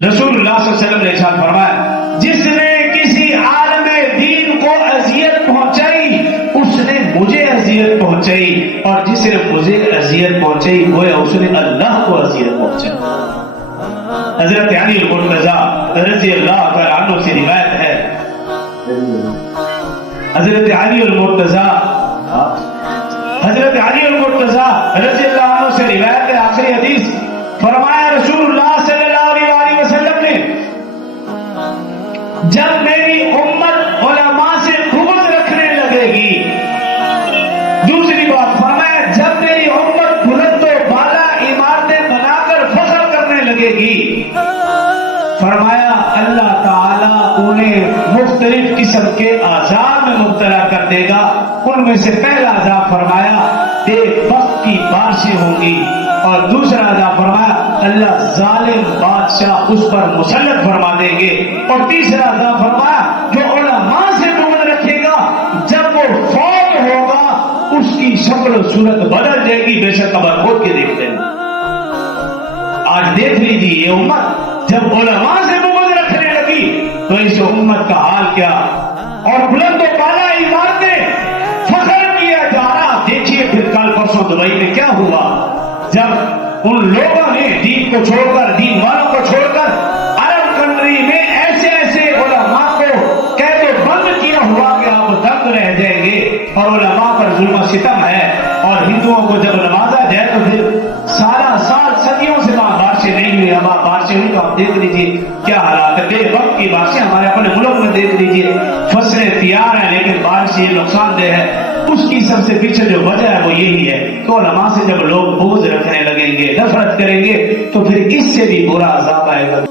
रसूलुल्लाह सल्लल्लाहु अलैहि वसल्लम ने इरशाद फरमाया, जिसने किसी आलम दीन को अजियत पहुंचाई उसने मुझे अजियत पहुंचाई, और जिसने मुझे अजियत पहुंचाई गोया उसने अल्लाह को अजियत पहुंचाई। हजरत अली मुर्तजा रज़ी अल्लाह तआला अन्हु से रिवायत है, हजरत अली मुर्तजा रज़ी अल्लाह अन्हु से रिवायत है, आखिरी हदीस फरमाया रसूलुल्लाह सल्लल्लाहु अलैहि वसल्लम ने, जब मेरी उम्मत उलमा से खुबूस रखने लगेगी, दूसरी बात फरमाया जब मेरी उम्मत बुलंद बाला इमारतें बनाकर फख्र करने लगेगी, फरमाया अल्लाह ताला उन्हें मुख्तलिफ किस्म के आजाब में मुब्तला कर देगा। उनमें से पहला आजाब फरमाया बेवक्त की बारिशें होंगी, और दूसरा आजाब फरमाया अल्लाह जालिम बादशाह उस पर मुसल्लत फरमा देंगे, और तीसरा आजाब फरमाया जो उलमा से बुग़्ज़ रखेगा जब वो फौत होगा उसकी शक्ल सूरत बदल जाएगी, बेशक कब्र खोद के देख लेना। आज देख लीजिए ये उम्मत जब उलमा से बुग़्ज़ रखने लगी तो इस उम्मत का हाल क्या, और बुलंद बाला इमारतें फख्र किया जा रहा। देखिए फिर कल परसों दुबई में क्या हुआ, जब उन लोगों ने दीन को छोड़कर, दीन वालों को छोड़कर अरब कंट्री में ऐसे ऐसे उलमा को कैद बंद किया हुआ कि आप दंग रह जाएंगे, और उलमा पर जुल्म सितम है, और हिंदुओं को जब नवाजा जाए तो फिर सारा साल सदियों से वहां बारिशें नहीं हुई, अब बारिशें हुई तो आप देख लीजिए क्या हालात है। बेवक्त की बारिशें हमारे अपने मुल्क में देख लीजिए, फसलें तैयार हैं लेकिन बारिश ये नुकसानदेह है। उसकी सबसे पीछे जो वजह है वो यही है कि उलमा से जब लोग बुग़्ज़ रखने लगेंगे, नफरत करेंगे, तो फिर इससे भी बुरा अज़ाब आएगा।